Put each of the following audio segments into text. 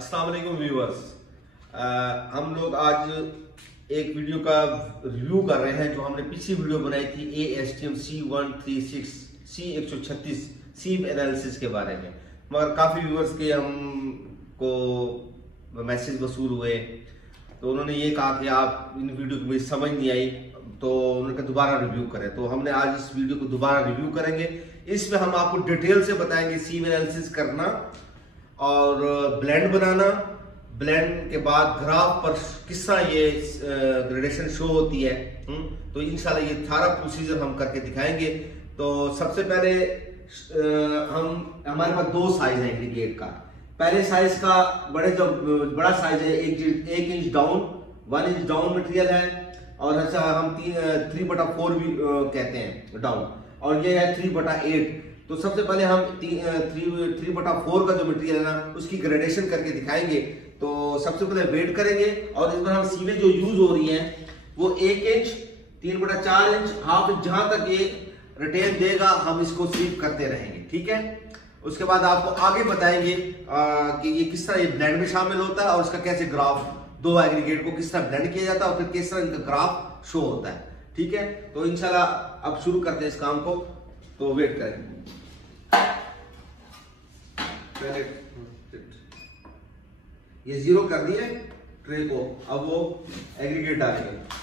अस्सलाम वालेकुम व्यूअर्स। हम लोग आज एक वीडियो का रिव्यू कर रहे हैं जो हमने पिछली वीडियो बनाई थी ASTM C136 C136 सीव एनालिसिस के बारे में, मगर काफ़ी व्यूअर्स के हमको मैसेज वसूल हुए तो उन्होंने ये कहा कि आप इन वीडियो की मुझे समझ नहीं आई, तो उन्होंने कहा दोबारा रिव्यू करें। तो हमने आज इस वीडियो को दोबारा रिव्यू करेंगे। इसमें हम आपको डिटेल से बताएंगे सीव एनालिसिस करना और ब्लेंड बनाना, ब्लेंड के बाद ग्राफ पर किस तरह ये ग्रेडेशन शो होती है। तो इंशाल्लाह ये सारा प्रोसीजर हम करके दिखाएंगे। तो सबसे पहले हमारे पास दो साइज है एग्रीगेट का। पहले साइज का बड़ा साइज है 1 inch down, 1 inch down material है, और ऐसा हम 3/4 भी कहते हैं डाउन, और ये है 3/8। तो सबसे पहले हम 3/4 का जो मटेरियल है ना उसकी ग्रेडेशन करके दिखाएंगे। तो सबसे पहले वेट करेंगे और इसमें हम सीवें जो यूज हो रही हैं वो 1 इंच, 3/4 इंच, हाफ इंच, जहां तक ये रिटेन देगा हम इसको सीव करते रहेंगे। ठीक है, उसके बाद आपको आगे बताएंगे कि ये किस तरह ये ब्लेंड में शामिल होता है और इसका कैसे ग्राफ, दो एग्रीगेट को किस तरह ब्लेंड किया जाता है और फिर किस तरह इनका ग्राफ शो होता है। ठीक है, तो इंशाल्लाह अब शुरू करते हैं इस काम को। तो वेट करें। पहले ये 0 कर दिए ट्रे को, अब वो एग्रीगेट डालेंगे।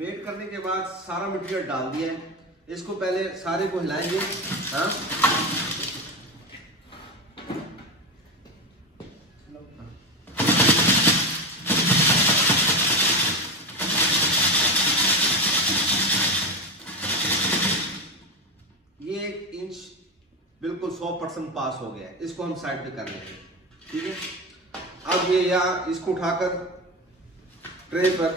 वेट करने के बाद सारा मटेरियल डाल दिया है। इसको पहले सारे को हिलाएंगे। हाँ, ये 1 इंच बिल्कुल 100% पास हो गया है। इसको हम साइड पे कर लेंगे। ठीक है, अब ये या इसको उठाकर ट्रे पर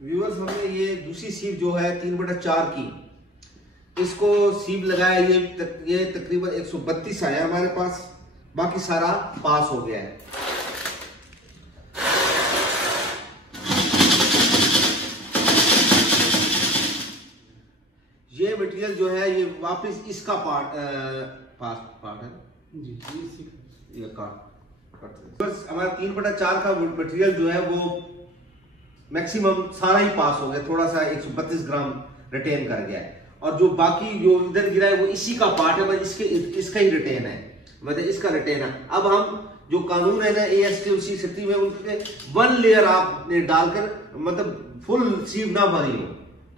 व्यूअर्स, हमने ये दूसरी सीव जो है 3/4 की, इसको सीव लगाया। ये तकरीबन 132 आया हमारे पास, बाकी सारा पास हो गया है। ये मटेरियल जो है ये वापस इसका पार्ट है जी, ये बस हमारा 3/4 का मटेरियल जो है वो मैक्सिमम सारा ही पास हो गया, थोड़ा सा 132 ग्राम रिटेन कर गया है, और जो बाकी जो इधर गिरा है वो इसी का पार्ट है, मतलब इसका ही रिटेन है, मतलब इसका रिटेन है। अब हम जो कानून है ना ASTM C30 में, उनके 1 लेयर आपने डालकर, मतलब फुल सीव ना भरी हो,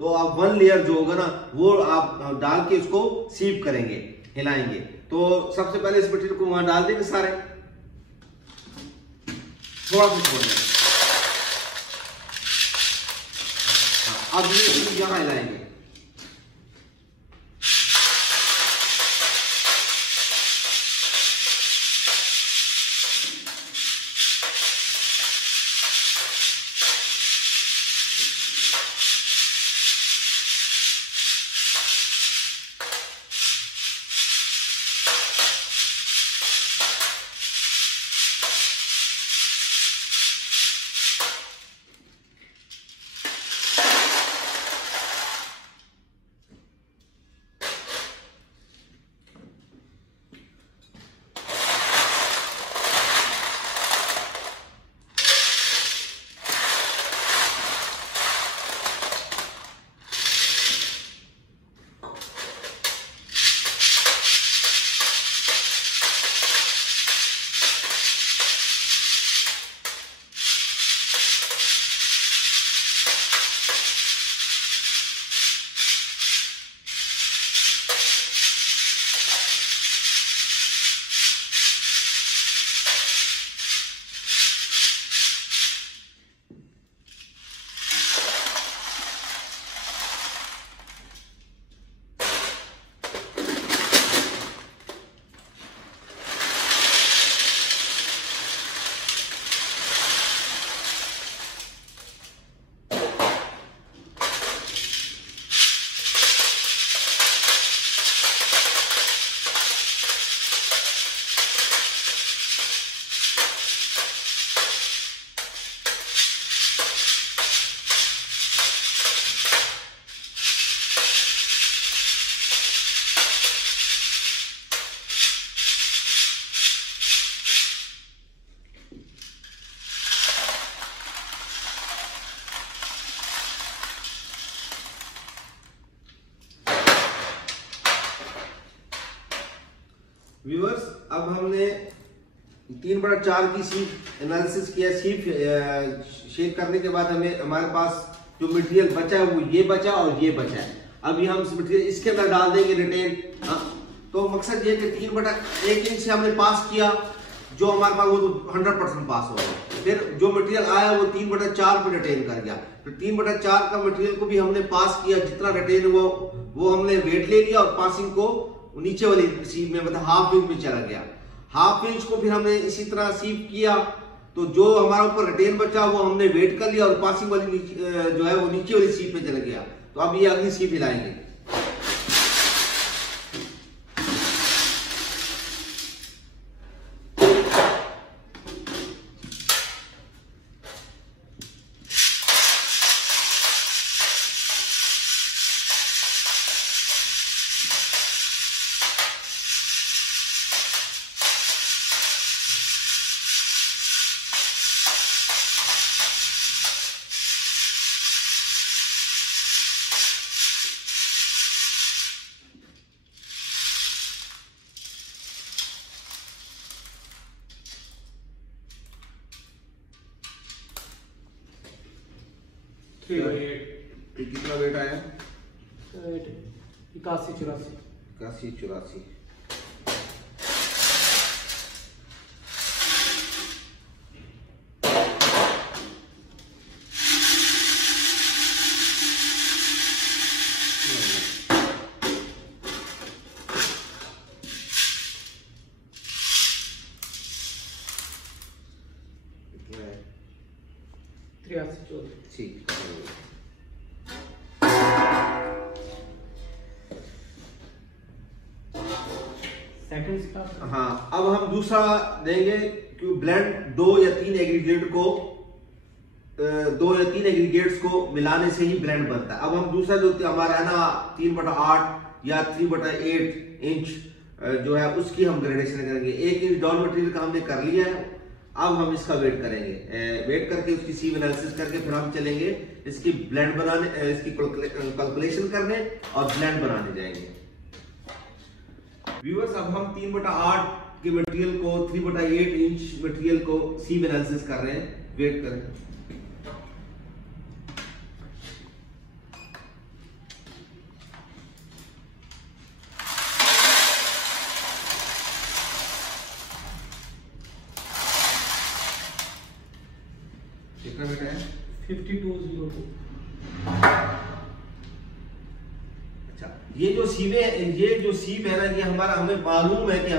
तो आप 1 लेयर जो होगा ना वो आप डाल के उसको सीव करेंगे, हिलाएंगे। तो सबसे पहले इस मटेरियल को वहां डाल देंगे सारे, थोड़ा सा छोड़ देंगे। अब ये यहां हिलाएंगे। व्यूअर्स, अब हमने 3/4 की सीप एनालिसिस किया। सीप शेप करने के बाद हमें हमारे पास जो मटेरियल बचा है वो ये बचा और ये बचा है। अभी हम इस मटेरियल इसके अंदर डाल देंगे रिटेन। तो मकसद ये कि 3/1 इंच से हमने पास किया, जो हमारे पास वो तो 100% पास हो गया। फिर जो मटेरियल आया वो 3/4 पे रिटेन कर गया। फिर 3/4 का मटेरियल को भी हमने पास किया, जितना रिटेन वो हमने वेट ले लिया और पासिंग को नीचे वाली सीप में, मतलब हाफ इंच में चला गया। हाफ इंच को फिर हमने इसी तरह सीप किया, तो जो हमारा ऊपर रिटेन बचा वो हमने वेट कर लिया और पासिंग वाली जो है वो नीचे वाली सीप में चला गया। तो अब ये अगली सीप हिलाएंगे। कितना वेट आया? 81-84। ठीक। हाँ, अब हम दूसरा देंगे कि ब्लेंड 2 या 3 एग्रीगेट्स को मिलाने से ही ब्लेंड बनता है। अब हम दूसरा जो हमारा है ना 3/8 या 3/8 इंच जो है उसकी हम ग्रेडेशन करेंगे। 1 इंच डाउन मटेरियल का हमने कर लिया है। अब हम इसका वेट करेंगे, वेट करके उसकी सीव एनालिसिस करके फिर हम चलेंगे इसकी ब्लेंड बनाने, इसकी कैलकुलेशन करने और ब्लेंड बनाने जाएंगे। व्यूअर्स, अब हम 3/8 के मटेरियल को 3/8 इंच मटेरियल को सीव एनालिसिस कर रहे हैं। वेट करें। कितना वेट है? 5202। अच्छा, ये जो सीव है ना, ये हमारा, हमें मालूम है कि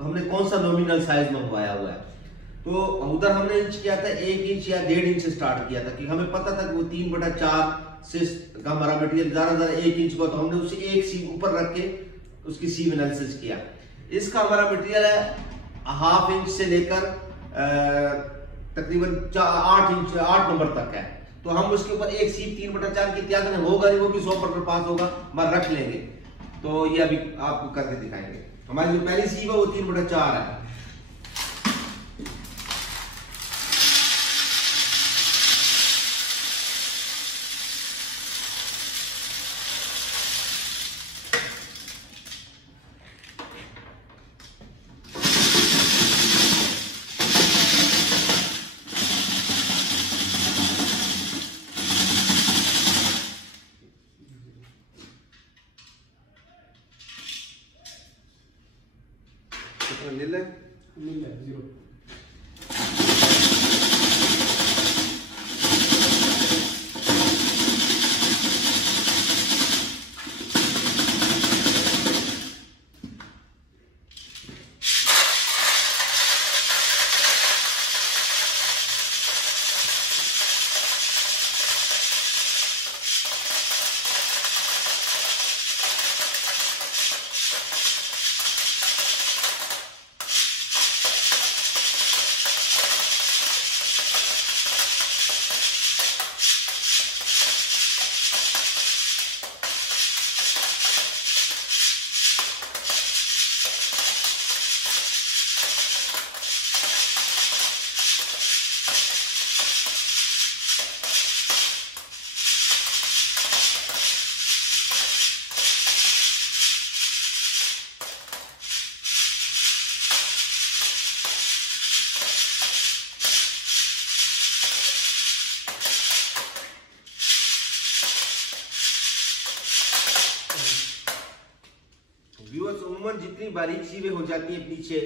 हमने कौन सा नॉमिनल साइज मंगवाया हुआ है। तो उधर हमने इंच किया था 1 इंच या 1.5 इंच से स्टार्ट किया था, कि हमें पता था कि वो 3/4 से हमारा मटेरियल ज्यादा 1 इंच का, तो हमने उसे एक सीव ऊपर रख के उसकी सीव एनालिसिस किया। इसका हमारा मटेरियल है 1/2 इंच से लेकर तकरीबन 8 नंबर तक है। तो हम उसके ऊपर एक सीप 3/4 की त्याग होगा नहीं, वो भी 100% पास होगा, मगर रख लेंगे। तो ये अभी आपको करके दिखाएंगे। हमारी जो पहली सीप है वो 3/4 है। नील है 0। अमूमन जितनी बारीक चीजें हो जाती हैं नीचे,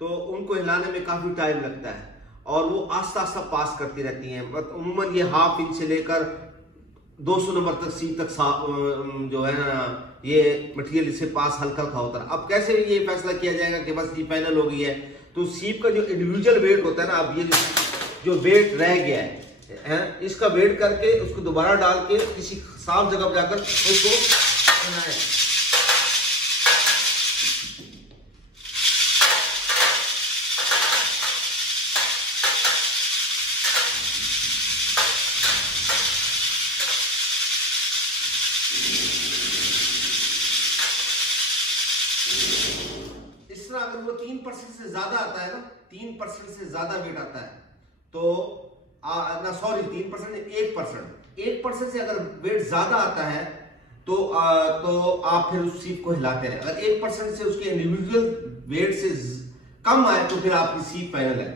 तो उनको हिलाने में काफी टाइम लगता है और वो आस्ता आस्ता पास करती रहती हैं। अमूमन ये 1/2 इंच से लेकर 200 नंबर तक सीप तक जो है ना ये मटेरियल इससे पास हल्का हल्का होता है। अब कैसे ये फैसला किया जाएगा कि बस ये फाइनल हो गई है, तो सीप का जो इंडिविजुअल वेट होता है ना, अब ये जो वेट रह गया है इसका वेट करके उसको दोबारा डाल के किसी साफ जगह पर जाकर उसको बनाए। अगर वो 3% से ज्यादा आता है ना, 3% से ज्यादा वेट आता है तो ना सॉरी 3% 1% से अगर वेट ज्यादा आता है तो आप फिर उस सीप को हिलाते रहे। अगर 1% से उसके इंडिविजुअल वेट से कम आए तो फिर आपकी सीप फाइनल है।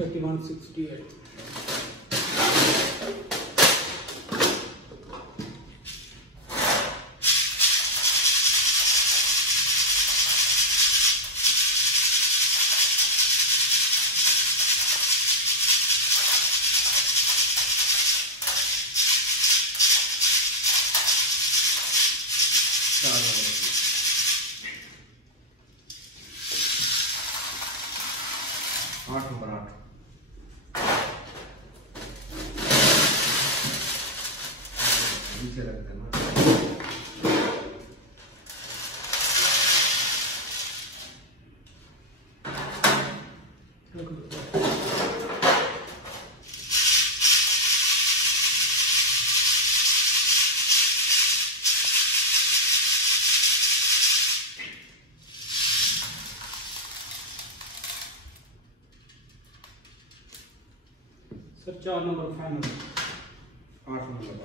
$31.68. नंबर 8 पीछे लगता है ना। सर 4 नंबर फाइनल 8 नंबर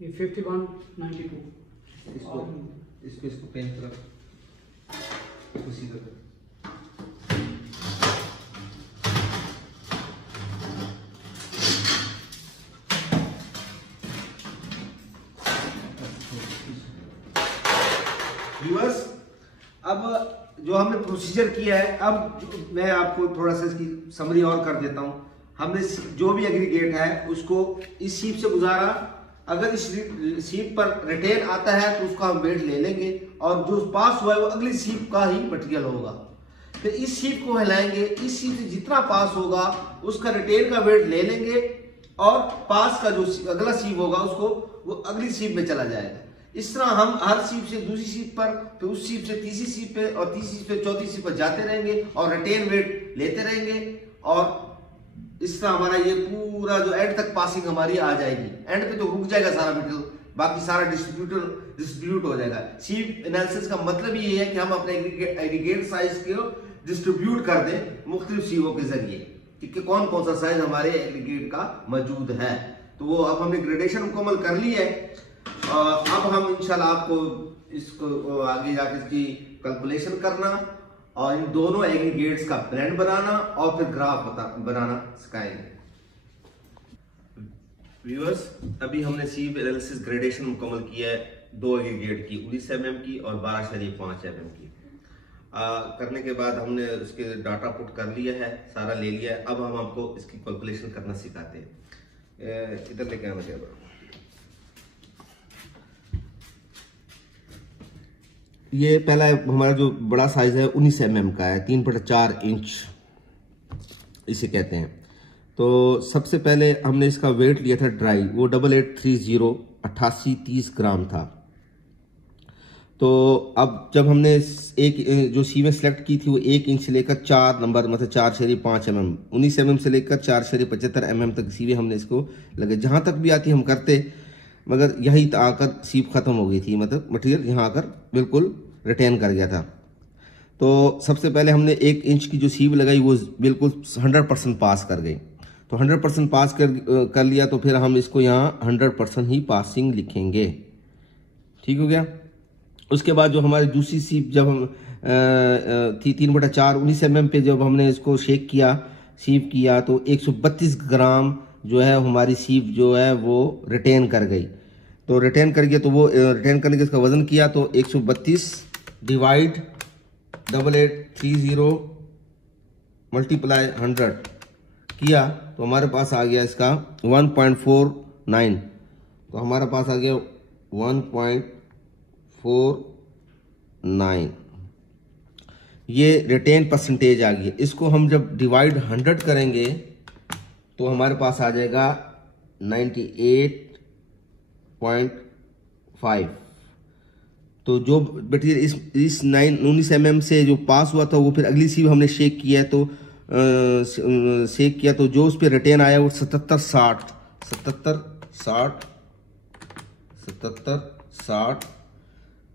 ये 51.92 इसको इसको पेन तरफ इसको सीधा कर। व्यूअर्स, अब जो हमने प्रोसीजर किया है, अब मैं आपको थोड़ा सा इसकी समरी और कर देता हूं। हमने जो भी एग्रीगेट है उसको इस सीप से गुजारा। अगर इस सीप पर रिटेन आता है तो उसका हम वेट ले लेंगे, और जो पास हुआ है वो अगली सीप का ही मटेरियल होगा। फिर इस सीप को हिलाएंगे, इस सीप से जितना पास होगा उसका रिटेन का वेट ले लेंगे, और पास का जो अगला सीप होगा उसको वो अगली सीप में चला जाएगा। इस तरह हम हर सीप से दूसरी सीप पर, फिर उस सीप से तीसरी सीप पे, और तीसरी सीप से चौथी सीप पर जाते रहेंगे और रिटेन वेट लेते रहेंगे, और इस तरह हमारा ये पूरा जो एंड तक पासिंग हमारी आ जाएगी। एंड पे तो रुक जाएगा सारा मटेरियल, बाकी सारा डिस्ट्रीब्यूट हो जाएगा। सीप एनालिसिस का मतलब ये है कि हम अपने एग्रीगेट साइज को डिस्ट्रीब्यूट कर दें मुख्तलिफ सीवों के जरिए, कि कौन कौन सा साइज हमारे एग्रीगेट का मौजूद है। तो वो अब हमने ग्रेडेशन मुकम्मल कर ली है। अब हम इंशाल्लाह आपको इसको आगे जाकर इसकी कैलकुलेशन करना और इन दोनों एग्रीगेट्स का ब्लेंड बनाना और फिर ग्राफ बनाना सिखाएंगे। व्यूअर्स, अभी हमने सीप एनालिसिस ग्रेडेशन मुकम्मल किया है 2 एग्रीगेट की, 19 mm की और 12.5 mm की। करने के बाद हमने उसके डाटा पुट कर लिया है, सारा ले लिया है। अब हम आपको इसकी कैलकुलेशन करना सिखाते हैं। इधर लेके आना चाहिए। ये पहला हमारा जो बड़ा साइज है 19 mm का है, 3.4 इंच इसे कहते हैं। तो सबसे पहले हमने इसका वेट लिया था ड्राई, वो 8830 8830 ग्राम था। तो अब जब हमने एक जो सीमें सेलेक्ट की थी वो 1 इंच से लेकर 4 नंबर मतलब 4.5 mm, 19 mm से लेकर 4.75 mm तक सीमें हमने इसको लगे। जहां तक भी आती हम करते, मगर यहीं आकर सीप खत्म हो गई थी, मतलब मटेरियल यहाँ आकर बिल्कुल रिटेन कर गया था। तो सबसे पहले हमने 1 इंच की जो सीप लगाई वो बिल्कुल 100% पास कर गई। तो 100% पास कर लिया, तो फिर हम इसको यहाँ 100% ही पासिंग लिखेंगे। ठीक हो गया। उसके बाद जो हमारी दूसरी सीप जब हम थी 3/4 19 mm पे जब हमने इसको शेक किया, सीप किया, तो 132 ग्राम जो है हमारी सीप जो है वो रिटेन कर गई। तो रिटेन कर गया, तो वो रिटेन करने के इसका वजन किया, तो 132 डिवाइड 8830 मल्टीप्लाई 100 किया, तो हमारे पास आ गया इसका 1.49। तो हमारे पास आ गया 1.49, ये रिटेन परसेंटेज आ गई। इसको हम जब डिवाइड 100 करेंगे तो हमारे पास आ जाएगा 98.5। तो जो मटेरियल इस 19 mm से जो पास हुआ था वो फिर अगली सीप हमने शेक किया, तो शेक किया, तो जो उस पर रिटेन आया वो 77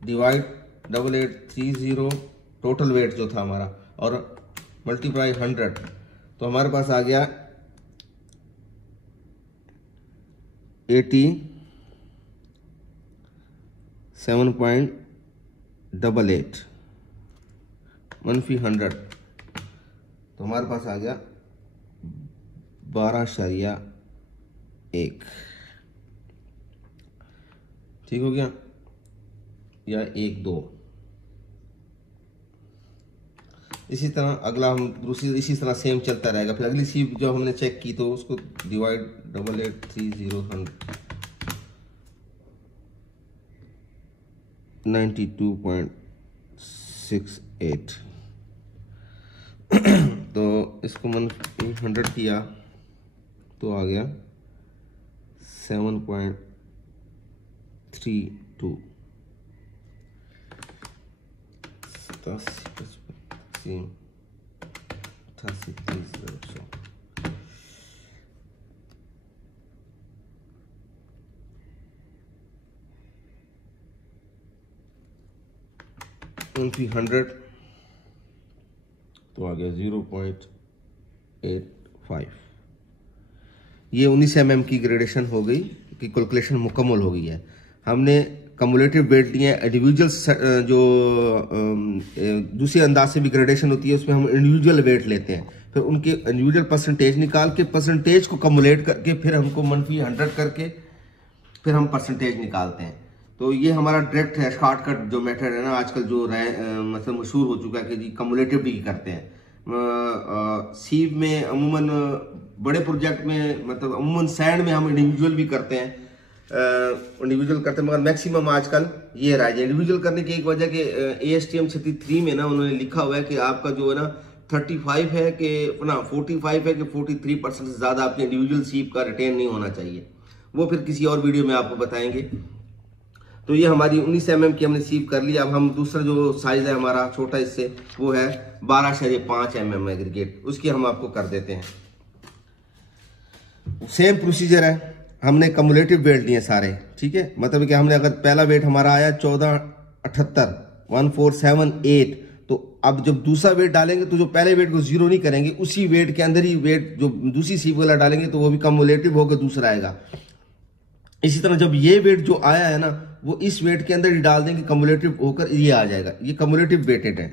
डिवाइड 8830 टोटल वेट जो था हमारा, और मल्टीप्लाई 100, तो हमारे पास आ गया 87.88 -100, तो हमारे पास आ गया 12.1। ठीक हो गया, या 1.2। इसी तरह अगला हम दूसरी इसी तरह सेम चलता रहेगा। फिर अगली सीप जो हमने चेक की तो उसको डिवाइड 8830 92.68 तो इसको 100 किया तो आ गया 7.32। 100 तो आ गया 0.85। ये 19 mm की ग्रेडेशन हो गई, कि कैलकुलेशन मुकम्मल हो गई है। हमने कम्युलेटिव वेट लिए हैं। इंडिविजुअल जो दूसरे अंदाज से भी ग्रेडेशन होती है, उसमें हम इंडिविजुअल वेट लेते हैं, फिर उनके इंडिविजुअल परसेंटेज निकाल के परसेंटेज को कम्युलेट करके फिर हमको -100 करके फिर हम परसेंटेज निकालते हैं। तो ये हमारा डायरेक्ट है, शॉर्टकट जो मेथड है ना आजकल जो मतलब मशहूर हो चुका है कि जी कम्युलेटिवली करते हैं। सीव में अमूमन बड़े प्रोजेक्ट में मतलब अमूमन सैंड में हम इंडिविजुअल भी करते हैं, मगर मैक्सिमम आजकल ये रहा है। इंडिविजुअल करने की एक वजह के ASTM 33 में ना उन्होंने लिखा हुआ है कि आपका जो है ना 35 है कि ना 45 है कि 43% से ज़्यादा आपके इंडिविजुअल सीव का रिटेन नहीं होना चाहिए। वो फिर किसी और वीडियो में आपको बताएंगे। तो ये हमारी 19 mm की हमने सीव कर ली। अब हम दूसरा जो साइज है हमारा छोटा इससे वो है 12.5 mm एग्रीगेट, उसकी हम आपको कर देते हैं। सेम प्रोसीजर है, हमने कम्युलेटिव वेट लिए सारे, ठीक है। मतलब कि हमने अगर पहला वेट हमारा आया 1478 1478, तो अब जब दूसरा वेट डालेंगे तो जो पहले वेट को जीरो नहीं करेंगे, उसी वेट के अंदर ही वेट जो दूसरी सीव वाला डालेंगे तो वो भी कम्युलेटिव होकर दूसरा आएगा। इसी तरह जब ये वेट जो आया है ना वो इस वेट के अंदर ही डाल देंगे, कम्युलेटिव होकर ये आ जाएगा। ये कम्युलेटिव वेटेड है।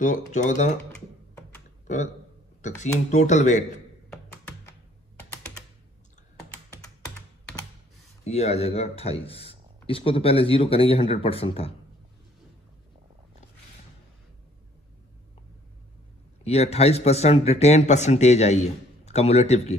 तो 14 तकसीम टोटल वेट ये आ जाएगा 28। इसको तो पहले जीरो करेंगे, 100% था। ये 28% रिटेन परसेंटेज आई है कम्युलेटिव की।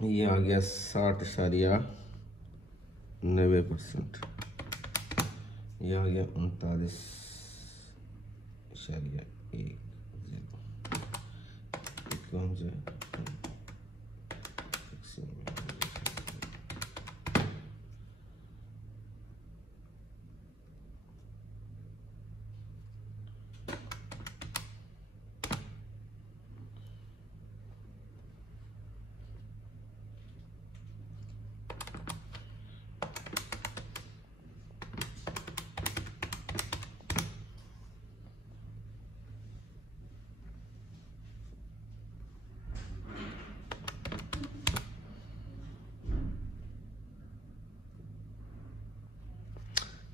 तो ये आ गया 60.90%। ये आ गया 39.10। कौन सा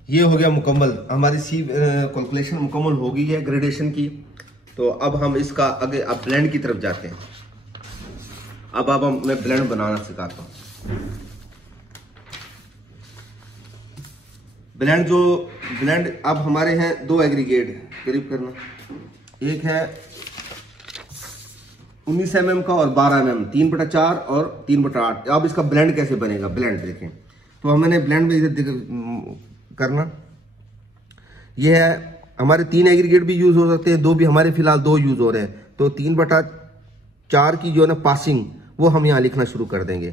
ये हो गया मुकम्मल। हमारी सी कैलकुलेशन मुकम्मल हो गई है ग्रेडेशन की। तो अब हम इसका आगे अब ब्लेंड की तरफ जाते हैं। अब मैं ब्लेंड बनाना सिखाता हूँ। ब्लेंड अब हमारे हैं 2 एग्रीगेट, करीब करना। एक है 19 mm का और 12 mm, 3/4 और 3/8। अब इसका ब्लेंड कैसे बनेगा, ब्लेंड देखें। तो हमने ब्लेंड में इधर करना, ये है हमारे 3 एग्रीगेट भी यूज हो सकते हैं, 2 भी हमारे फिलहाल 2 यूज हो रहे हैं। तो 3/4 की जो है ना पासिंग, वो हम यहाँ लिखना शुरू कर देंगे।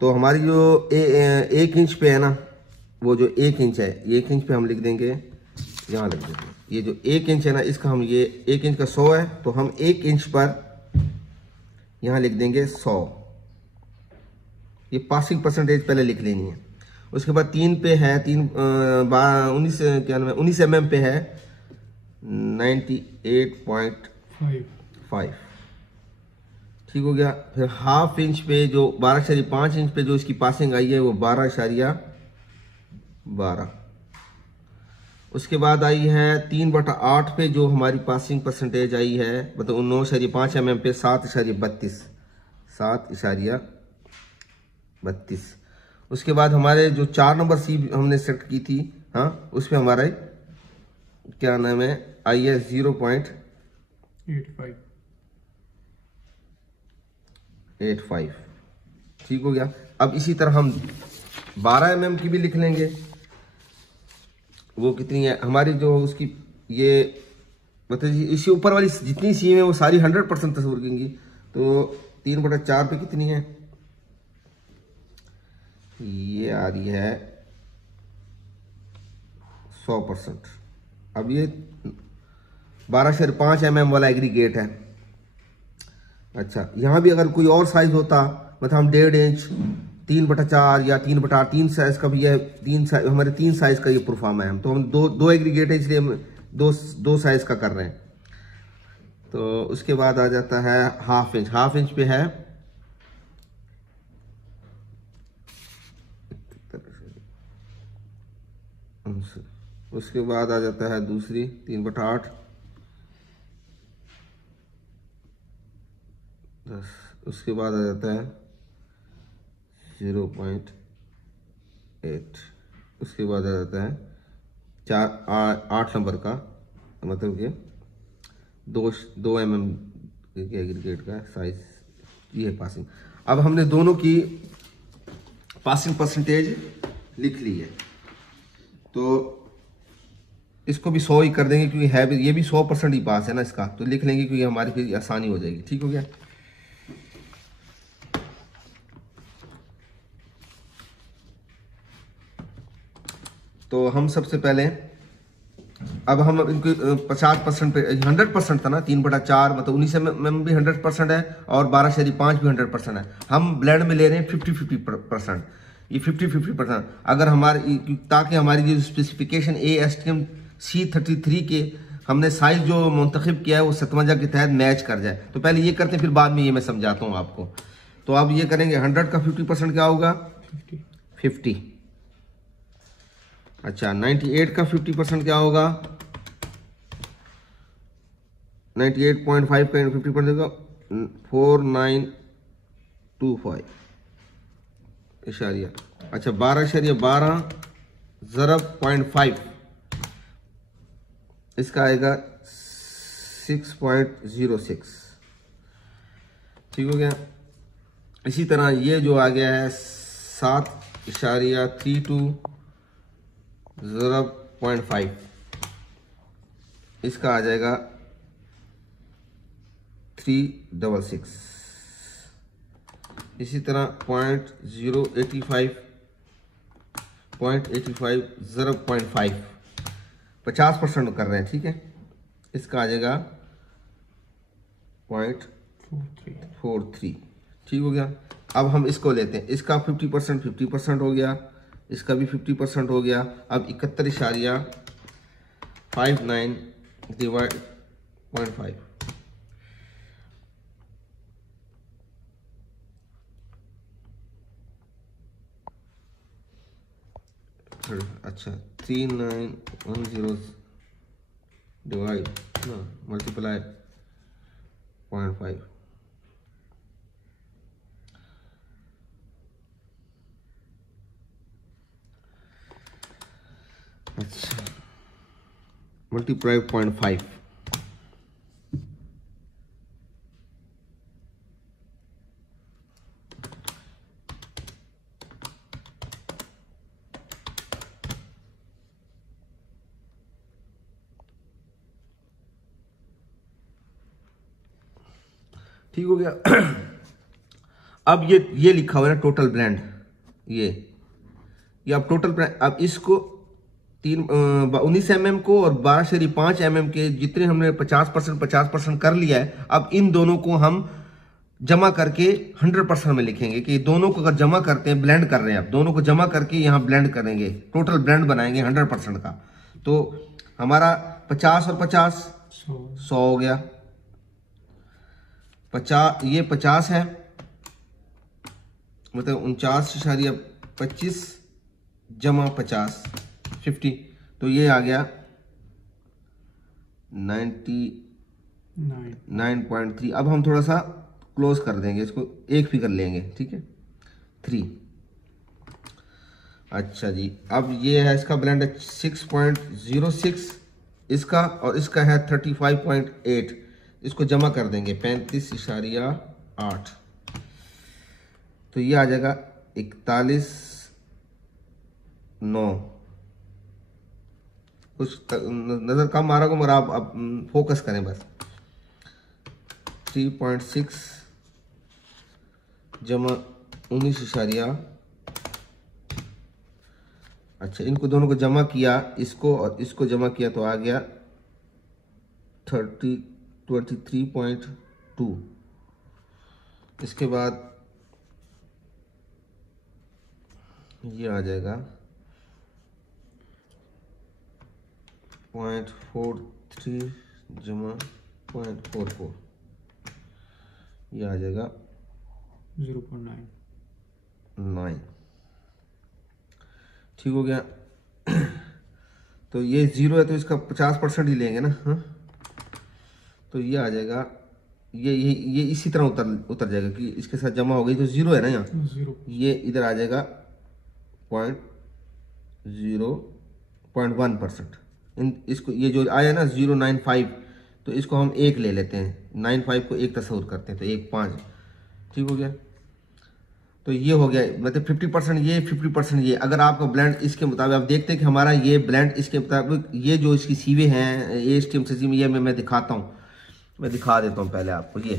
तो हमारी जो 1 इंच पे है ना, वो जो 1 इंच है, 1 इंच पे हम लिख देंगे, यहाँ लिख देंगे। ये जो 1 इंच है ना, इसका हम ये 1 इंच का 100 है, तो हम 1 इंच पर यहाँ लिख देंगे 100। ये पासिंग परसेंटेज पहले लिख लेनी है। उसके बाद 3 पे है 19 mm पे है 98.5, ठीक हो गया। फिर हाफ इंच पे जो 12.5 इंच पे जो इसकी पासिंग आई है वो 12.12। उसके बाद आई है 3/8 पे जो हमारी पासिंग परसेंटेज आई है, मतलब 9.5 mm पे 7.32। उसके बाद हमारे जो 4 नंबर सी हमने सेट की थी, हाँ, उसमें हमारा क्या नाम है आई है 0.85, ठीक हो गया। अब इसी तरह हम 12 mm की भी लिख लेंगे। वो कितनी है हमारी जो उसकी, ये मतलब इससे ऊपर वाली जितनी सीम है वो सारी 100% तस्वीर करेंगी। तो 3/4 पे कितनी है? ये आ रही है 100%। अब ये 12.5 mm वाला एग्रीगेट है। अच्छा, यहाँ भी अगर कोई और साइज होता, मतलब हम 1.5 इंच 3/4 या 3/3 साइज का भी है, हमारे 3 साइज का ये प्रोफार्म है। हम तो हम दो एग्रीगेट है, इसलिए हम दो साइज का कर रहे हैं। तो उसके बाद आ जाता है हाफ इंच पे है उसके बाद आ जाता है दूसरी 3/8, 10। उसके बाद आ जाता है 0.8। उसके बाद आ जाता है 8 नंबर का, मतलब कि 2 mm के एग्रीगेट का साइज ये है पासिंग। अब हमने दोनों की पासिंग परसेंटेज लिख ली है, तो इसको भी 100 ही कर देंगे, क्योंकि है भी ये भी 100% ही पास है ना इसका, तो लिख लेंगे क्योंकि हमारी फिर आसानी हो जाएगी। ठीक हो गया। तो हम सबसे पहले अब हम इनको 50% पे 100% था ना, 3/4 मतलब 19 mm भी 100% है और 12/5 भी 100% है। हम ब्लेंड में ले रहे हैं 50-50%। ये 50-50% अगर हमारी, ताकि हमारी जो स्पेसिफिकेशन ASTM C33 के हमने साइज जो मुंतखब किया है वो 57 के तहत मैच कर जाए। तो पहले ये करते हैं, फिर बाद में ये मैं समझाता हूँ आपको। तो अब ये करेंगे 100 का 50% क्या होगा? 50। अच्छा, 98 का 50% क्या होगा? 98.5 का 50% होगा 4925 इशारिया। अच्छा, 12.12 ज़रब 0.5 इसका आएगा 6.06। ठीक हो गया। इसी तरह ये जो आ गया है 7.32 ज़रब 0.5 इसका आ जाएगा 366। इसी तरह 0.085 ज़रब 0.5 50% कर रहे हैं। ठीक है, इसका आ जाएगा 0.43। ठीक हो गया। अब हम इसको लेते हैं, इसका 50% हो गया, इसका भी 50% हो गया। अब 71.59 डिवाइड 0.5 अच्छा 3910 डिवाइड मल्टीप्लाई 0.5। अच्छा, मल्टीप्लाई 0.5। ठीक हो गया। अब ये लिखा हुआ है ना टोटल ब्लेंड, ये अब टोटल ब्लेंड। अब इसको 19 mm को और 12.5 mm के जितने हमने 50% कर लिया है, अब इन दोनों को हम जमा करके 100% में लिखेंगे कि दोनों को अगर जमा करते हैं, ब्लेंड कर रहे हैं, अब दोनों को जमा करके यहाँ ब्लेंड करेंगे, टोटल ब्लेंड बनाएंगे 100% का। तो हमारा 50 और 50 100 हो गया। 50 ये 50 है, मतलब 49.25 जमा 50 50, तो ये आ गया 99.3। अब हम थोड़ा सा क्लोज कर देंगे इसको, एक फिगर लेंगे। ठीक है, 3। अच्छा जी, अब ये है इसका ब्लेंड है 6.06 इसका, और इसका है 35.8। इसको जमा कर देंगे 35.8, तो ये आ जाएगा 41.9। कुछ नजर कम आ रहा होगा मगर आप फोकस करें बस। 3.6 जमा 19, अच्छा इनको दोनों को जमा किया, इसको और इसको जमा किया तो आ गया 23.2। इसके बाद ये आ जाएगा 0.43 जमा 0.44, ये आ जाएगा 0.9। ठीक हो गया। तो ये 0 है तो इसका 50% ही लेंगे ना। हाँ, तो ये आ जाएगा, ये इसी तरह उतर जाएगा कि इसके साथ जमा हो गई तो 0 है ना यहाँ, 0। ये इधर आ जाएगा 0.1%। इसको ये जो आया ना 0.95, तो इसको हम 1 ले लेते हैं, 95 को 1 तस्वुर करते हैं तो 1 5। ठीक हो गया। तो ये हो गया, मतलब 50% ये 50% ये। अगर आपका ब्लेंड इसके मुताबिक आप देखते हैं कि हमारा ये ब्लेंड इसके मुताबिक, ये जो इसकी सीवे हैं ASTM सिस्टम, ये मैं दिखाता हूँ, मैं दिखा देता हूँ पहले आपको। ये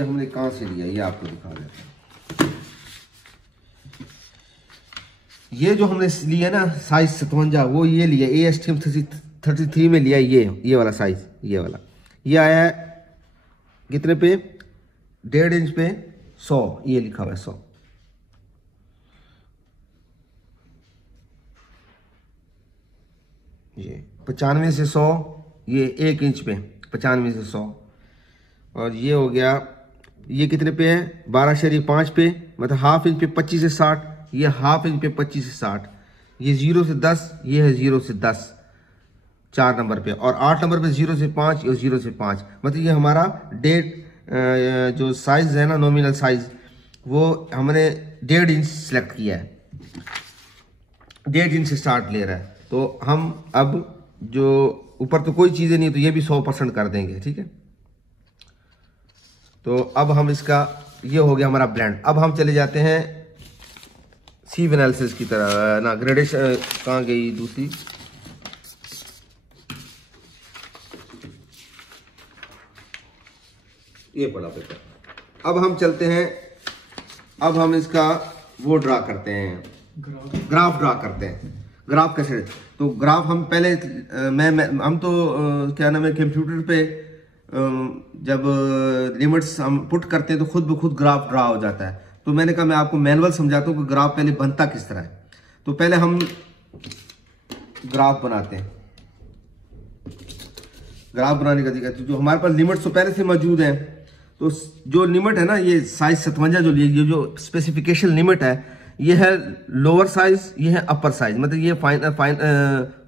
हमने कहाँ से लिया, ये आपको दिखा देता हूँ। ये जो हमने लिया ना साइज 57, वो ये लिया ASTM 33 में लिया, ये वाला साइज, ये वाला ये आया है कितने पे, 1.5 इंच पे 100, ये लिखा हुआ है 100। ये 95 से 100, ये 1 इंच पे 95 से 100। और ये हो गया, ये कितने पे है, 12.5 पे, मतलब हाफ इंच पे 25 से 60, ये हाफ इंच पे 25 से 60। ये 0 से 10, ये है 0 से 10 4 नंबर पे, और 8 नंबर पे 0 से 5 और 0 से 5। मतलब ये हमारा डेट जो साइज है ना, नॉमिनल साइज, वो हमने 1.5 इंच सेलेक्ट किया है, 1.5 इंच से स्टार्ट ले रहा है। तो हम अब जो ऊपर तो कोई चीज़ें नहीं, तो ये भी 100% कर देंगे। ठीक है। तो अब हम इसका, ये हो गया हमारा ब्लेंड। अब हम चले जाते हैं सीव एनालिसिस की तरह ना। ग्रेडेशन कहाँ गई दूसरी, ये पड़ा पेपर। अब हम चलते हैं, अब हम इसका वो ड्रा करते हैं, ग्राफ ड्रा करते हैं। ग्राफ कैसे, तो ग्राफ हम पहले हम तो क्या नाम है, कंप्यूटर पे जब लिमिट्स हम पुट करते हैं तो खुद ब खुद ग्राफ ड्रा हो जाता है। तो मैंने कहा मैं आपको मैनुअल समझाता हूँ कि ग्राफ पहले बनता किस तरह है। तो पहले हम ग्राफ बनाते हैं। ग्राफ बनाने का तरीका, जो हमारे पास लिमिट्स तो पहले से मौजूद हैं, तो जो लिमिट है ना, ये साइज 57 जो लिए, जो स्पेसिफिकेशन लिमिट है, ये है लोअर साइज, ये है अपर साइज। मतलब ये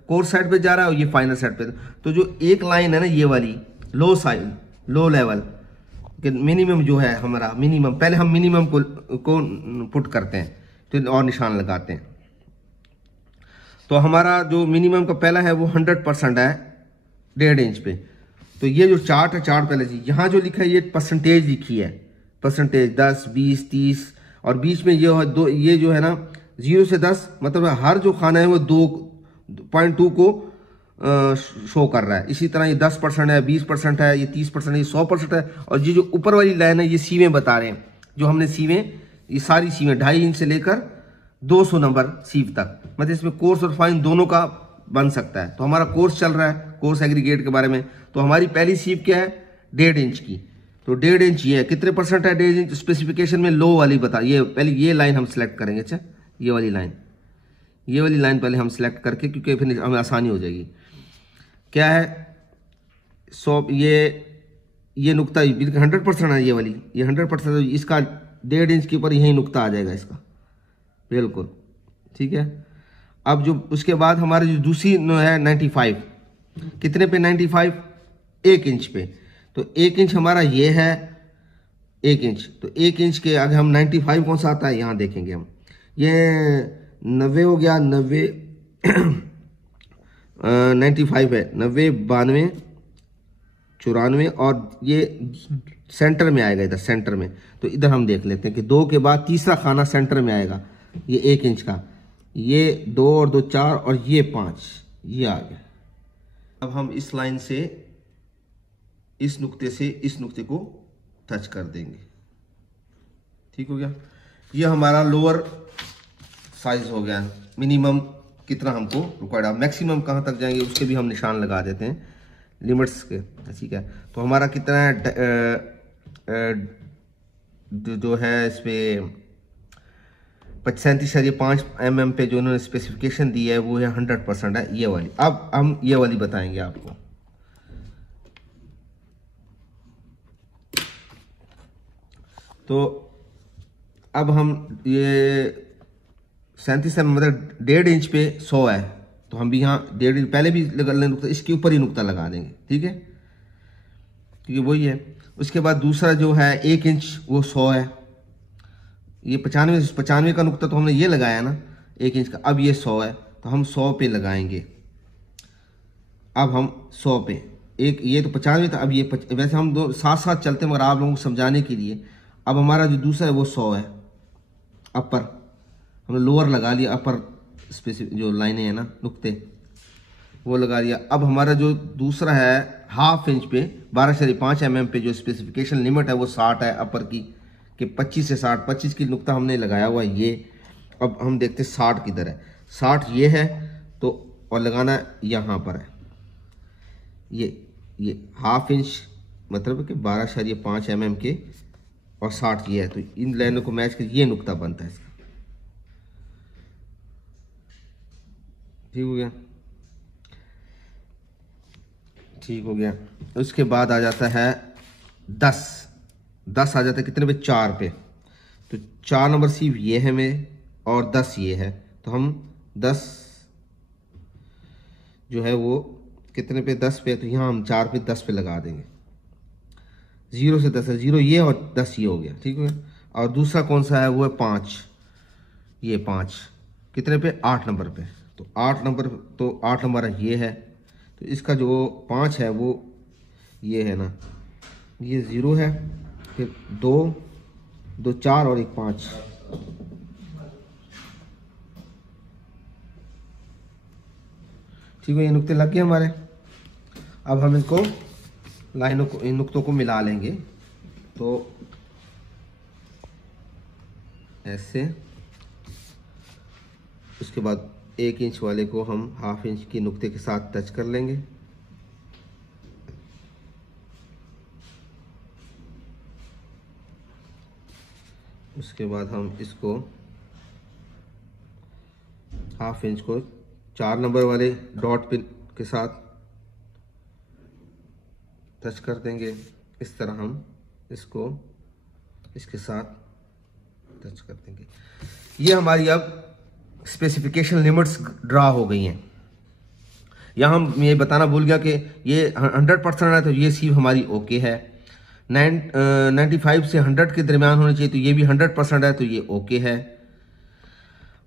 कोर साइड पे जा रहा है और ये फाइनल साइड पे। तो जो एक लाइन है ना, ये वाली लो साइज, लो लेवल कि मिनिमम जो है हमारा, मिनिमम पहले हम मिनिमम को पुट करते हैं, तो और निशान लगाते हैं। तो हमारा जो मिनिमम का पहला है वो 100% है 1.5 इंच पे। तो ये जो चार्ट है, चार्ट पहले जी, यहाँ जो लिखा है ये परसेंटेज लिखी है, परसेंटेज 10, 20, 30, और बीच में ये दो, ये जो है ना 0 से 10, मतलब हर जो खाना है वो 2.2 को शो कर रहा है। इसी तरह ये 10% है, 20% है, ये 30% है, ये 100% है। और ये जो ऊपर वाली लाइन है, ये सीवें बता रहे हैं, जो हमने सीवें, ये सारी सीवें 2.5 इंच से लेकर 200 नंबर सीव तक, मतलब इसमें कोर्स और फाइन दोनों का बन सकता है। तो हमारा कोर्स चल रहा है, कोर्स एग्रीगेट के बारे में। तो हमारी पहली सीव क्या है, 1.5 इंच की। तो 1.5 इंच ये है, कितने परसेंट है 1.5 इंच, स्पेसिफिकेशन में लो वाली बता। ये पहले ये लाइन हम सिलेक्ट करेंगे। अच्छा, ये वाली लाइन पहले हम सिलेक्ट करके, क्योंकि फिर हमें आसानी हो जाएगी। क्या है 100, ये नुक्ता 100% है, ये वाली, ये 100%। इसका 1.5 इंच के ऊपर यही नुक्ता आ जाएगा इसका, बिल्कुल ठीक है। अब जो उसके बाद हमारी जो दूसरी है 95, कितने पे 95, 1 इंच पे। तो 1 इंच हमारा ये है 1 इंच। तो 1 इंच के आगे हम 95 कौन सा आता है, यहाँ देखेंगे हम। ये 90 हो गया, 90 95 है, 90, 92, 94, और ये सेंटर में आएगा, इधर सेंटर में। तो इधर हम देख लेते हैं कि 2 के बाद तीसरा खाना सेंटर में आएगा, ये 1 इंच का। ये 2 और 2 4, और ये 5, ये आ गया। अब हम इस लाइन से, इस नुक्ते से इस नुक्ते को टच कर देंगे। ठीक हो गया। ये हमारा लोअर साइज हो गया। मिनिमम कितना हमको रिक्वायर्ड, मैक्सिमम कहाँ तक जाएंगे उसके भी हम निशान लगा देते हैं लिमिट्स के। ठीक है, तो हमारा कितना है जो है इस पर 37.5 mm पे जो उन्होंने स्पेसिफिकेशन दी है वो है 100% है ये वाली। अब हम ये वाली बताएंगे आपको। तो अब हम ये 37 mm मतलब 1.5 इंच पे 100 है, तो हम भी यहाँ 1.5 इंच पहले भी नुकता इसके ऊपर ही नुकता लगा देंगे। ठीक है, क्योंकि वही है। उसके बाद दूसरा जो है 1 इंच वो 100 है। ये 95 का नुकता तो हमने ये लगाया ना 1 इंच का। अब ये 100 है तो हम 100 पे लगाएंगे। अब हम 100 पे एक, ये तो 95 था, अब ये वैसे हम दो साथ साथ चलते हैं मगर आप लोगों को समझाने के लिए। अब हमारा जो दूसरा है वो 100 है। अपर हमने लोअर लगा लिया, अपर स्पेसिफिक जो लाइनें हैं ना नुकते वो लगा लिया। अब हमारा जो दूसरा है 1/2 इंच पे 12.5 mm पे जो स्पेसिफिकेशन लिमिट है वो 60 है अपर की, कि 25 से 60, 25 की नुकता हमने लगाया हुआ है ये। अब हम देखते 60 किधर है। 60 ये है तो, और लगाना यहाँ पर है ये 1/2 इंच मतलब कि 12.5 mm के, और 60 ये है। तो इन लाइनों को मैच कर ये नुकता बनता है इसका। ठीक हो गया, ठीक हो गया। उसके बाद आ जाता है 10 आ जाता है कितने पे 4 पे। तो 4 नंबर सिर्फ ये है मेरे और 10 ये है। तो हम 10 जो है वो कितने पे 10 पे, तो यहाँ हम 4 पे 10 पे लगा देंगे। 0 से 10 है, 0 ये और 10 ये हो गया। ठीक है, और दूसरा कौन सा है वो है 5, ये 5 कितने पे 8 नंबर पे। तो 8 नंबर, तो 8 नंबर ये है, तो इसका जो 5 है वो ये है ना, ये 0 है, फिर 2 4 और एक 5। ठीक है, ये नुक्ते लग गए हमारे। अब हम इनको लाइनों को, इन नुक्तों को मिला लेंगे। तो ऐसे, उसके बाद 1 इंच वाले को हम 1/2 इंच के नुक्ते के साथ टच कर लेंगे। उसके बाद हम इसको 1/2 इंच को 4 नंबर वाले डॉट पिन के साथ टच कर देंगे। इस तरह हम इसको इसके साथ टच कर देंगे। ये हमारी अब स्पेसिफिकेशन लिमिट्स ड्रा हो गई हैं। यहाँ हम ये बताना भूल गया कि ये 100% है तो ये सिर्फ हमारी ओके है। 95 से 100 के दरमियान होनी चाहिए तो ये भी 100% है तो ये ओके है।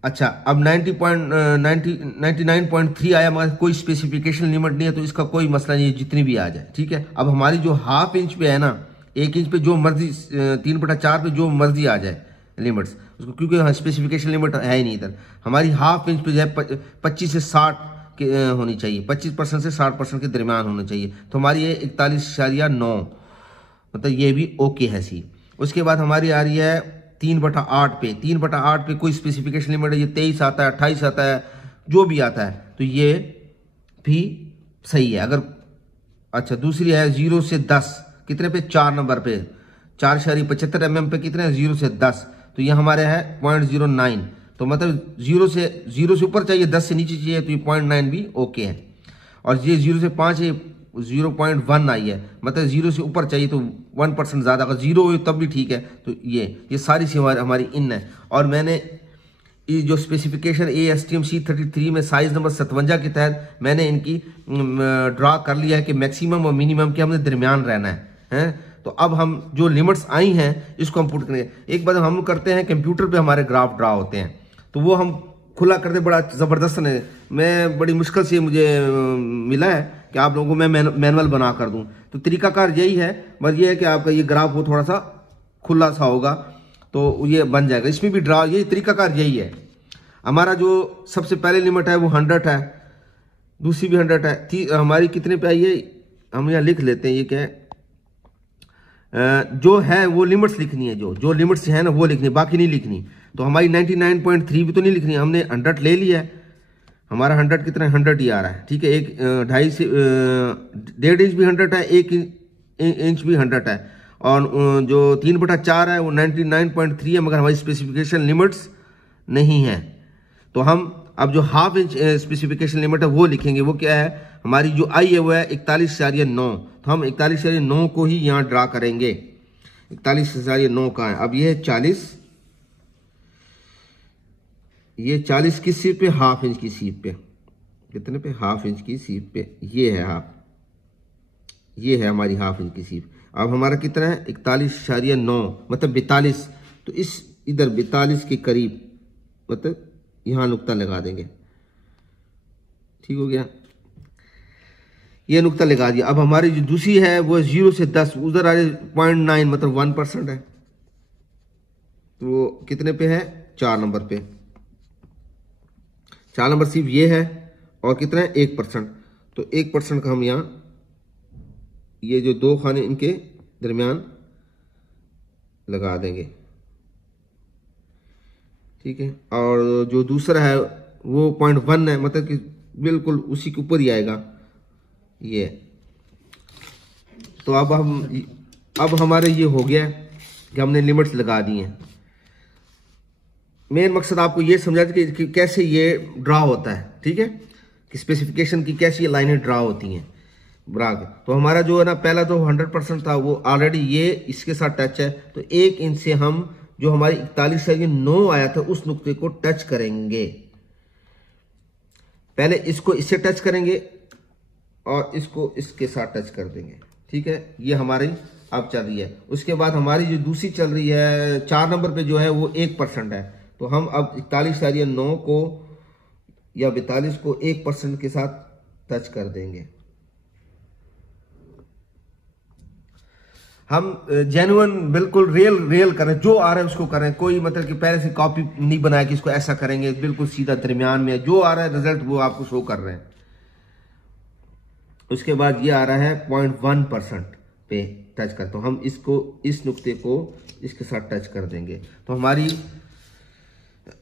अच्छा, अब 99.3 आया मगर कोई स्पेसिफिकेशन लिमिट नहीं है तो इसका कोई मसला नहीं है, जितनी भी आ जाए। ठीक है, अब हमारी जो 1/2 इंच पे है ना, 1 इंच पे जो मर्जी 3/4 पे जो मर्जी आ जाए लिमिट्स उसको, क्योंकि हाँ स्पेसिफिकेशन लिमिट है ही नहीं इधर। हमारी 1/2 इंच पे जो है 25 से 60 के होनी चाहिए, 25% से 60% के दरमियान होना चाहिए। तो हमारी ये 41.9 मतलब ये भी ओके है सी। उसके बाद हमारी आ रही है 3/8 पे। 3/8 पे कोई स्पेसिफिकेशन लिमिट है, ये 23 आता है, 28 आता है, जो भी आता है तो ये भी सही है। अगर अच्छा, दूसरी है 0 से 10 कितने पे 4 नंबर पे 4.75 mm पे कितने 0 से 10, तो ये हमारे है 0.09। तो मतलब 0 से ऊपर चाहिए, 10 से नीचे चाहिए तो ये 0.9 भी ओके है। और ये 0 से 5 है 0.1 आई है, मतलब 0 से ऊपर चाहिए तो 1% ज़्यादा, अगर 0 हो तब भी ठीक है। तो ये सारी सी हमारी इन है। और मैंने ये जो स्पेसिफिकेशन ASTM C33 में साइज नंबर 57 के तहत मैंने इनकी ड्रा कर लिया है कि मैक्सिमम और मिनिमम के हमने दरमियान रहना है। तो अब हम जो लिमिट्स आई हैं इसको हम पुट करेंगे। एक बार हम करते हैं कंप्यूटर पे हमारे ग्राफ ड्रा होते हैं तो वो हम खुला करते, बड़ा ज़बरदस्त है। मैं बड़ी मुश्किल से मुझे मिला है कि आप लोगों को मैं मैनुअल बना कर दूं। तो तरीकाकार यही है, बस ये है कि आपका ये ग्राफ वो थोड़ा सा खुला सा होगा तो ये बन जाएगा। इसमें भी ड्रा यही तरीकाकार यही है। हमारा जो सबसे पहले लिमिट है वो 100 है, दूसरी भी 100 है। हमारी कितने पे आई है हम यहाँ लिख लेते हैं, ये क्या है जो है वो लिमिट्स लिखनी है, जो लिमिट्स है ना वो लिखनी है, बाकी नहीं लिखनी। तो हमारी 99.3 भी तो नहीं लिखनी, हमने 100 ले लिया है, हमारा 100 कितना है, 100 ही आ रहा है, ठीक है। एक 2.5 से 1.5 इंच भी 100 है, 1 इंच भी 100 है, और जो 3/4 है वो 99.3 है, मगर हमारी स्पेसिफिकेशन लिमिट्स नहीं है। तो हम अब जो हाफ इंच स्पेसिफिकेशन लिमिट है वो लिखेंगे। वो क्या है, हमारी जो आई है वो है 41/9, तो हम 41/9 को ही यहाँ ड्रा करेंगे। 41/9 का है, अब ये है 40, ये 40 किस सीप पे, हाफ इंच की सीप पे, कितने पे, हाफ इंच की सीप पे, ये है हाफ, ये है हमारी हाफ इंच की सीप। अब हमारा कितना है 41/9 मतलब 42, तो इस इधर 42 के करीब मतलब यहां नुक्ता लगा देंगे, ठीक हो गया, ये नुक्ता लगा दिया। अब हमारी जो दूसरी है वो 0 से 10, उधर आ 0.9 मतलब 1% है, तो वो कितने पे है, 4 नंबर पे, 4 नंबर सिर्फ ये है, और कितना है 1%, तो 1% का हम यहाँ ये जो 2 खाने इनके दरमियान लगा देंगे, ठीक है। और जो दूसरा है वो 0.1 है, मतलब कि बिल्कुल उसी के ऊपर ही आएगा ये। तो अब हमारे ये हो गया कि हमने लिमिट्स लगा दी हैं। मेन मकसद आपको ये समझा कि कैसे ये ड्रा होता है, ठीक है, कि स्पेसिफिकेशन की कैसी लाइनें ड्रा होती हैं ड्रा के। तो हमारा जो है ना पहला तो 100% था, वो ऑलरेडी ये इसके साथ टच है, तो 1 इंच से हम जो हमारी 41/9 आया था उस नुक्ते को टच करेंगे। पहले इसको इससे टच करेंगे और इसको इसके साथ टच कर देंगे, ठीक है, ये हमारी अब चल रही है। उसके बाद हमारी जो दूसरी चल रही है 4 नंबर पे जो है वो 1% है, तो हम अब 41/9 को या 42 को 1% के साथ टच कर देंगे। हम जेन्युइन बिल्कुल रियल करें, जो आ रहा है उसको करें, कोई मतलब कि पहले से कॉपी नहीं बनाया कि इसको ऐसा करेंगे, बिल्कुल सीधा दरमियान में जो आ रहा है रिजल्ट वो आपको शो कर रहे हैं। उसके बाद ये आ रहा है 0.1% पे टच कर, तो हम इसको इस नुक्ते को इसके साथ टच कर देंगे। तो हमारी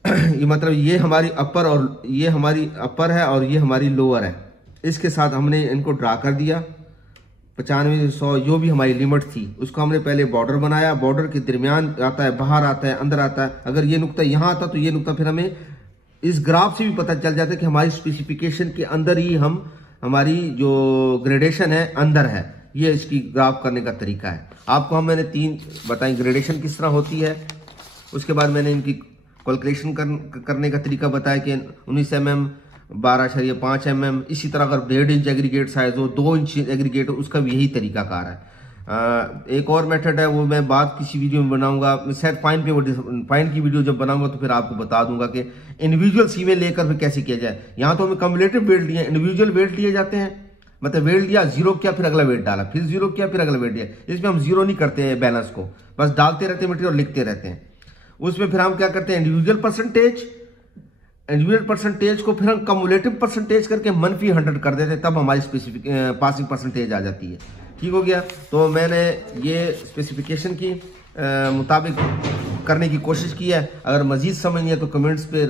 ये मतलब ये हमारी अपर और ये हमारी अपर है और ये हमारी लोअर है, इसके साथ हमने इनको ड्रा कर दिया। 95 100 जो भी हमारी लिमिट थी उसको हमने पहले बॉर्डर बनाया, बॉर्डर के दरमियान आता है, बाहर आता है, अंदर आता है। अगर ये नुक्ता यहाँ आता तो ये नुक्ता फिर हमें इस ग्राफ से भी पता चल जाता है कि हमारी स्पेसिफिकेशन के अंदर ही हम हमारी जो ग्रेडेशन है अंदर है। ये इसकी ग्राफ करने का तरीका है। आपको हम मैंने 3 बताई ग्रेडेशन किस तरह होती है, उसके बाद मैंने इनकी कैलकुलेशन करने का तरीका बताया कि 19 mm 12.5 mm। इसी तरह अगर 1.5 इंच एग्रीगेट साइज हो, 2 इंच एग्रीगेट हो, उसका भी यही तरीका कार है। एक और मेथड है वो मैं बाद किसी वीडियो में बनाऊंगा, सेट फाइन पे, वो फाइन की वीडियो जब बनाऊंगा तो फिर आपको बता दूंगा कि इंडिविजुअल सीमें लेकर फिर कैसे किया जाए। यहाँ तो हमें कम्युलेटिव वेट लिए, इंडिविजुअल वेट लिए जाते हैं, मतलब वेट लिया, 0 किया, फिर अगला वेट डाला, फिर 0 किया, फिर अगला वेट दिया। इसमें हम 0 नहीं करते हैं बैलेंस को, बस डालते रहते हैं मटेरियल और लिखते रहते हैं। उसमें फिर हम क्या करते हैं, इंडिविजुअल परसेंटेज को फिर हम कम्युलेटिव परसेंटेज करके -100 कर देते हैं, तब हमारी स्पेसिफिक पासिंग परसेंटेज आ जाती है। ठीक हो गया। तो मैंने ये स्पेसिफिकेशन की मुताबिक करने की कोशिश की है। अगर मजीद समझनी है तो कमेंट्स पे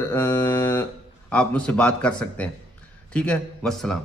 आप मुझसे बात कर सकते हैं। ठीक है, वस्सलाम।